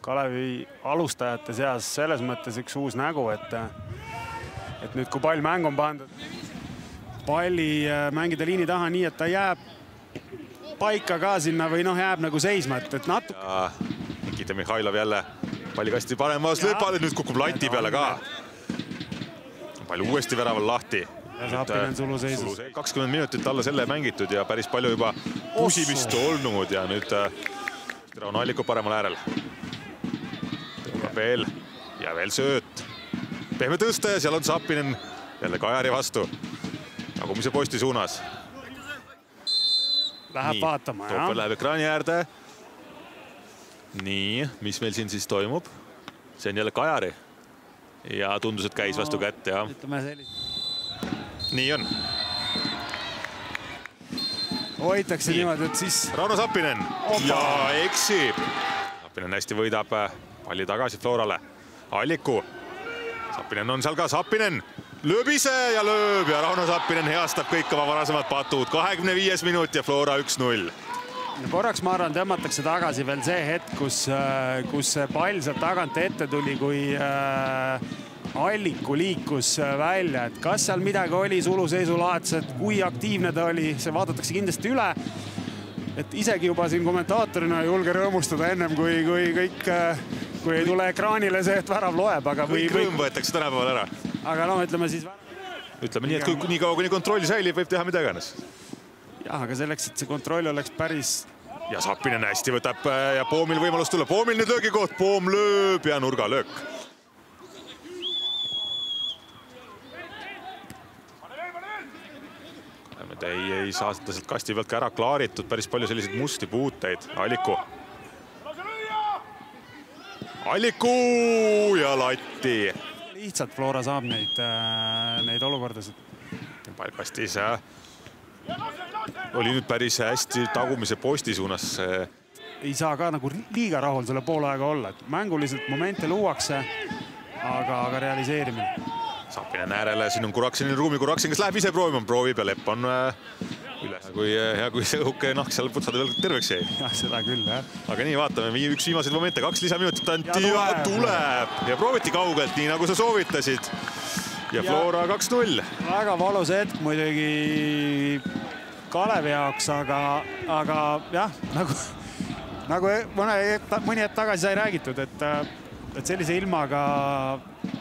Kalevi alustajate seas selles mõttes üks uus nägu, et nüüd kui pall mäng on pandud, palli mängida liini taha nii, et ta jääb paika ka sinna või jääb nagu seisma, et natuke. Nikita Mihhailov jälle pallikasti paremas lööpale, nüüd kukub lati peale ka. Pall uuesti väraval lahti. Ja Sapinen suluseisus. 20 minutit alla selle mängitud ja päris palju juba pusimist olnud ja nüüd Rauno Alliku paremal äärel. Tõmbab veel ja veel sööt. Pehme tõsta ja seal on Sapinen jälle Kajari vastu. Tagumise posti suunas. Läheb vaatama, jah. Toppel läheb ekraani äärde. Nii, mis meil siin siis toimub? See on jälle Kajari. Ja tundus, et käis vastu kätt, jah. Ütleme sellist. Nii on. Hoitakse niimoodi, et siis... Rauno Sapinen ja eksib. Sapinen hästi võidab palli tagasi Florale. Alliku. Sapinen on seal ka. Sapinen lööb ise ja lööb ja Rauno Sapinen heastab kõik oma varasemad patud. 25 minut ja Flora 1-0. Korraks ma arvan, tõmmatakse tagasi veel see hetk, kus see pall sealt tagant ette tuli, kui Alliku liikus välja, et kas seal midagi oli suluseisulaadset, kui aktiivne ta oli, see vaadatakse kindlasti üle. Et isegi juba siin kommentaatorina julge rõõmustada ennem, kui kõik, kui ei tule ekraanile see, et värav loeb. Kõik rõõm võetakse tänapäeval ära. Aga ütleme siis... Ütleme nii, et nii kaua, kuni kontrolli säilib, võib teha mida iganes. Jah, aga selleks, et see kontroll oleks päris... Ja Sapinen hästi võtab ja Poomil võimalus tulla. Poomil nüüd löögikoht, Poom lööb ja nurgalöök. Ei saa seda sealt kasti pealt ka ära klaaritud. Päris palju selliseid musti puuteid. Alliku. Alliku ja latti. Lihtsalt Flora saab neid olukordasid. Palkastis oli nüüd päris hästi tagumise posti suunas. Ei saa ka nagu liiga rahul selle poole aega olla. Mänguliselt momente luuakse, aga realiseerimine. Sapinen äärele, siin on Kuraksinil ruumi. Kuraksin, kes läheb ise proovima, proovib ja Lepp on üles. Kui see õhuke nahk seal putsada veel terveks jäi. Jah, seda küll, jah. Aga nii, vaatame, üks viimaseid momente, 2 lisaminutit anti ja tuleb. Ja prooviti kaugelt, nii nagu sa soovitasid. Ja Flora 2-0. Väga valus hetk muidugi Kalevi jaoks, aga jah, nagu mõni hetk tagasi sai räägitud, et sellise ilmaga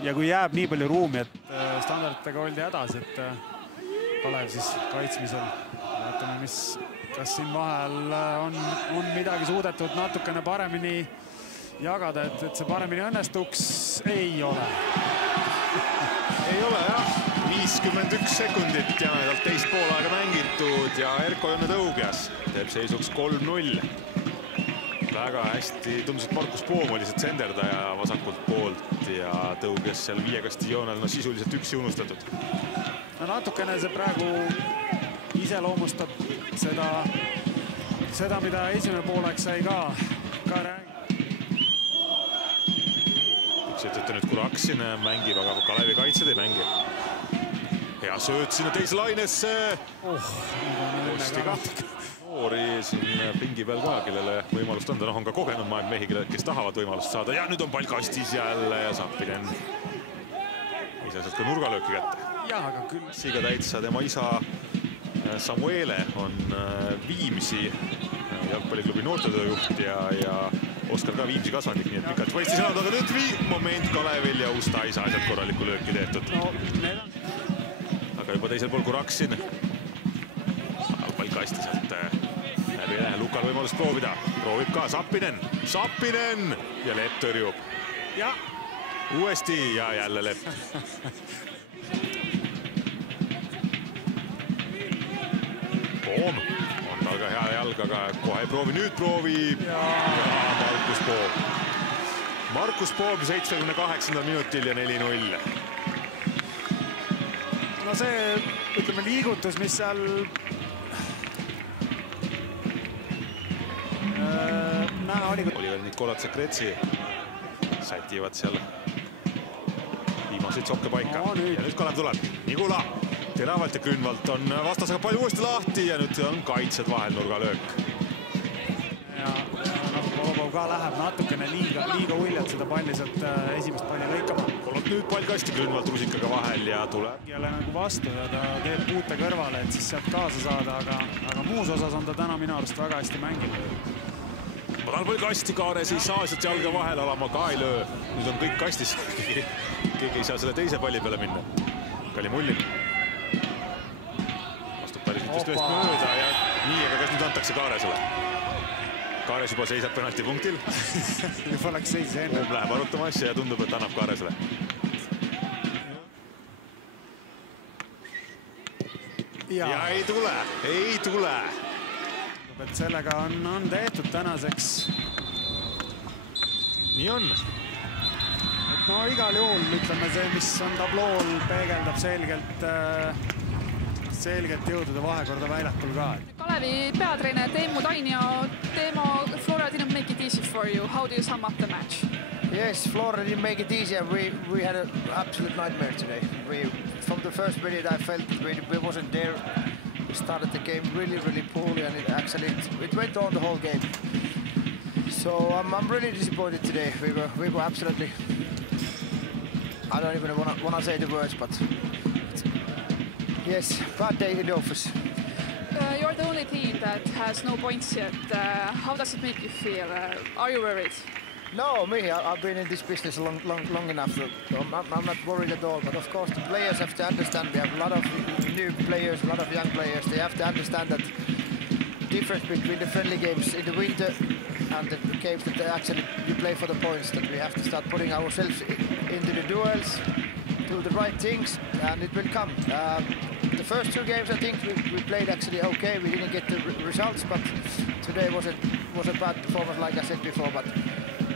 ja kui jääb nii palju ruumi, et standarditega oldi hädas, et Kalev siis kaitsmisel. Vaatame, kas siin vahel on midagi suudetud natukene paremini jagada, et see paremini õnnestuks. Ei ole. Ei ole, jah. 51 sekundit jämedalt teist poolaega mängitud ja Erko Jonne Tõugjas teeb seisuks 3-0. Väga hästi tundus, et Markus Poom oli see tsenderdaja vasakult poolt ja Tõugjas seal viiekasti joonel sisuliselt üksi unustatud. Natukene see praegu iseloomustab seda, mida esimene pooleks sai ka räägida. Üks ütlete nüüd Kuraksin mängib, aga Kalevi kaitsed ei mängi. Hea sööt sinna teise lainesse. Posti ka. Noori siin pingi peal ka, kellele võimalust anda. On ka kogenud mehi, kes tahavad võimalust saada. Ja nüüd on pall kastis jälle ja Sapinen ei saa sealt ka nurgalööki kätte. Jah, aga küll. Siga täitsa tema isa Samuele on Viimsi jalgpalliklubi noortetööjuht ja Oskar ka Viimsi kasvandik, nii et pikalt võistis elanud, aga nüüd moment Kalevil ja Usta ei saa sealt korralikku lööki tehtud. Aga juba teisel pool Kuraksin. Pall kasti sealt läbi lähe. Lukal võimalus proovida. Proovib ka Sapinen. Sapinen ja Lepp tõrjub. Ja uuesti ja jälle Lepp. Poom on tal ka hea jalg, aga kohe ei proovi. Nüüd proovib ja Markus Poom. Markus Poom 78. minutil ja 4-0. No see, ütleme, liigutus, mis seal näha oli. Oliver Nikolat Sekretsi sätivad seal viimaseid sokke paika. Ja nüüd Kalev tuleb. Nigula teravalt ja Grünvalt on vastasega palju uuesti lahti ja nüüd on kaitsed vahel nurgalöök. Ja nagu ka läheb natukene liiga uljalt seda palli sealt esimest palli lõikama. Nüüd pall kasti Grünwald rusikaga vahel ja tuleb. Jälle nagu vastu ja ta keeb puute kõrvale, et siis sealt kaasa saada, aga muus osas on ta täna minu arust väga hästi mänginud. Madal pall kasti, Kaares ei saa sealt jalga vahel, Alamaa ka ei löö. Nüüd on kõik kastis. Keegi ei saa selle teise palli peale minna. Kalli Mullin. Astub päris mitust ühest mööda ja nii, aga kas nüüd antakse Kaaresele? Kaares juba seisab penaltipunktil. Juba läks seisis enne. Läheb arutama asja ja tundub, et annab Kaaresele. Ja ei tule. Et sellega on tehtud tänaseks. Nii on. Et no igal juhul ütleme see, mis on tablool, peegeldab selgelt jõudude vahekorda väljakul ka. Kalevi peatreener Teemu Tainio, Teemo, Flora didn't make it easy for you. How do you sum up the match? Yes, Flora didn't make it easy. We had an absolute nightmare today. From the first minute I felt we wasn't there. We started the game really poorly and it went on the whole game. So I'm really disappointed today. We were absolutely, I don't even want to say the words, but yes, bad day in the office. You're the only team that has no points yet. How does it make you feel? Are you worried? No, me. I've been in this business long enough. So I'm not worried at all. But of course, the players have to understand. We have a lot of new players, a lot of young players. They have to understand that difference between the friendly games in the winter and the games that actually you play for the points. That we have to start putting ourselves into the duels, do the right things, and it will come. The first two games, I think we played actually okay. We didn't get the results, but today was a bad performance, like I said before. But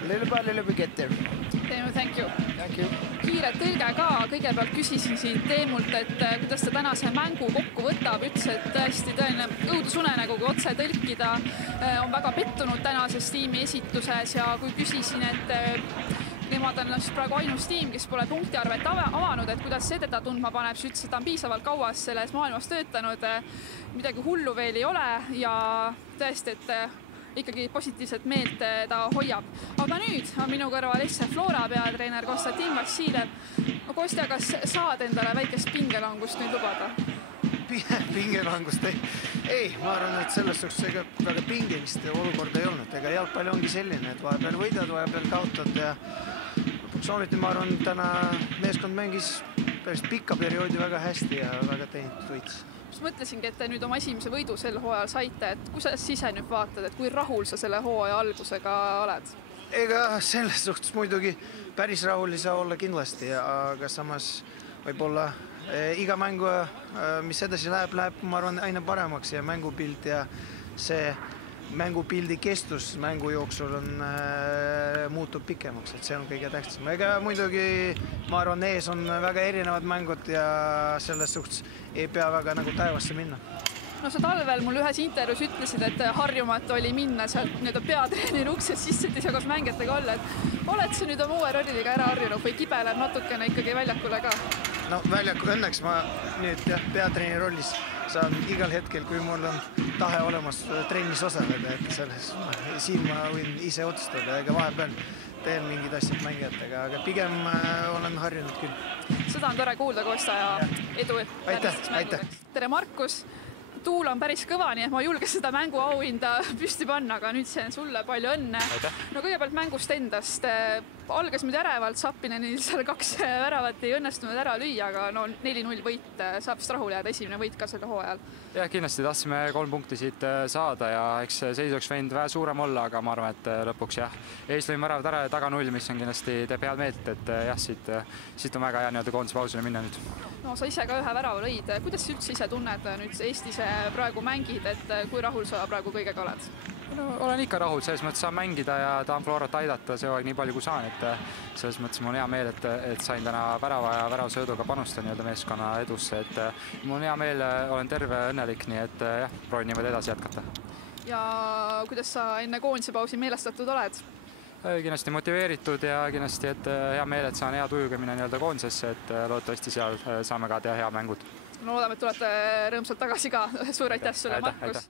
little by little we get there. Teemu, thank you. Thank you. Kiire tõlge ka. Kõigepealt küsisin siin Teemult, et kuidas ta tänase mängu kokku võtab. Ütles, et tõesti tõeline õudusunenägu, kui otse tõlkida. On väga pettunud tänases tiimi esituses ja kui küsisin, et nemad on praegu ainus tiim, kes pole punktiarvet avanud, et kuidas see teda tundma paneb, siis ütles, et ta on piisavalt kauas selles maailmas töötanud. Midagi hullu veel ei ole ja tõesti, et ikkagi positiivset meelt ta hoiab. Aga nüüd on minu kõrval SC Flora peatreener Konstantin Vassiljev. Kostja, kas saad endale väikest pingelangust nüüd lubada? Pingelangust ei, ma arvan, et selles suhtes väga pingelist olukorda ei olnud. Ega jalgpall ongi selline, et vahepeal võidad, vahepeal kaotad ja sooviti, ma arvan, täna meeskond mängis päris pikka perioodi väga hästi ja väga teenitud võits. Mõtlesingi, et te nüüd oma esimese võidu sel hooajal saite, et kuidas ise nüüd vaatad, et kui rahul sa selle hooaja algusega oled? Ega selles suhtes muidugi päris rahul ei saa olla kindlasti, aga samas võib-olla iga mängu, mis edasi läheb, ma arvan, aina paremaks ja mängupilt ja see mängupildi kestus mängu jooksul muutub pikemaks, et see on kõige tähtsam. Ega muidugi, ma arvan, ees on väga erinevad mängud ja selles suhtes ei pea väga nagu taevasse minna. No sa talvel mul ühes intervjuus ütlesid, et harjumatu oli minna sealt peatreeneri uksest sisse, et ei saa koos mängijatega olla. Oled sa nüüd oma uue rolliga ära harjunud või kibeled natukene ikkagi väljakule ka? No väljakul õnneks ma nüüd peatreeneri rollis saan igal hetkel, kui mul on tahe olemas trennis osaleda, et siin ma võin ise otsustada, ega vahepeal teen mingid asjad mängijatega, aga pigem olen harjunud küll. Seda on tore kuulda, Kostja, ja edu. Aitäh. Tere, Markus. Tuul on päris kõva, nii et ma julgen seda mängu auhinda püsti panna, aga nüüd see on sulle palju õnne. No kõigepealt mängust endast. Algas nüüd ärevalt, Sappinenil seal 2 väravat ei õnnestunud ära lüüa, aga 4-0 võit saab vist rahule jääda, esimene võit ka selle hooajal. Jah, kindlasti tahtsime 3 punkti siit saada ja eks seis oleks võinud vähe suurem olla, aga ma arvan, et lõpuks jah, eeslõime väravad ära ja taga 0, mis on kindlasti teeb head meelt, et jah, siit on väga hea koondise pausile minna nüüd. No sa ise ka ühe värava lõid. Kuidas sa üldse ise tunned nüüd Eestis praegu mängid, et kui rahul sa praegu kõigega oled? No, olen ikka rahul, selles mõttes saan mängida ja tahan Florat aidata see aeg nii palju, kui saan, et selles mõttes mul on hea meel, et sain täna värava ja väravasööduga panustada meeskonna edusse, et mul on hea meel, olen terve õnnelik, nii et jah, proovin niimoodi edasi jätkata. Ja kuidas sa enne koondise pausi meelestatud oled? Kindlasti motiveeritud ja kindlasti, et hea meel, et saan hea tujuga minna koondisesse, et loodetavasti seal saame ka teha hea mängud. Loodame, et tulete rõõmsalt tagasi ka. Suur aitäh sulle, Markus!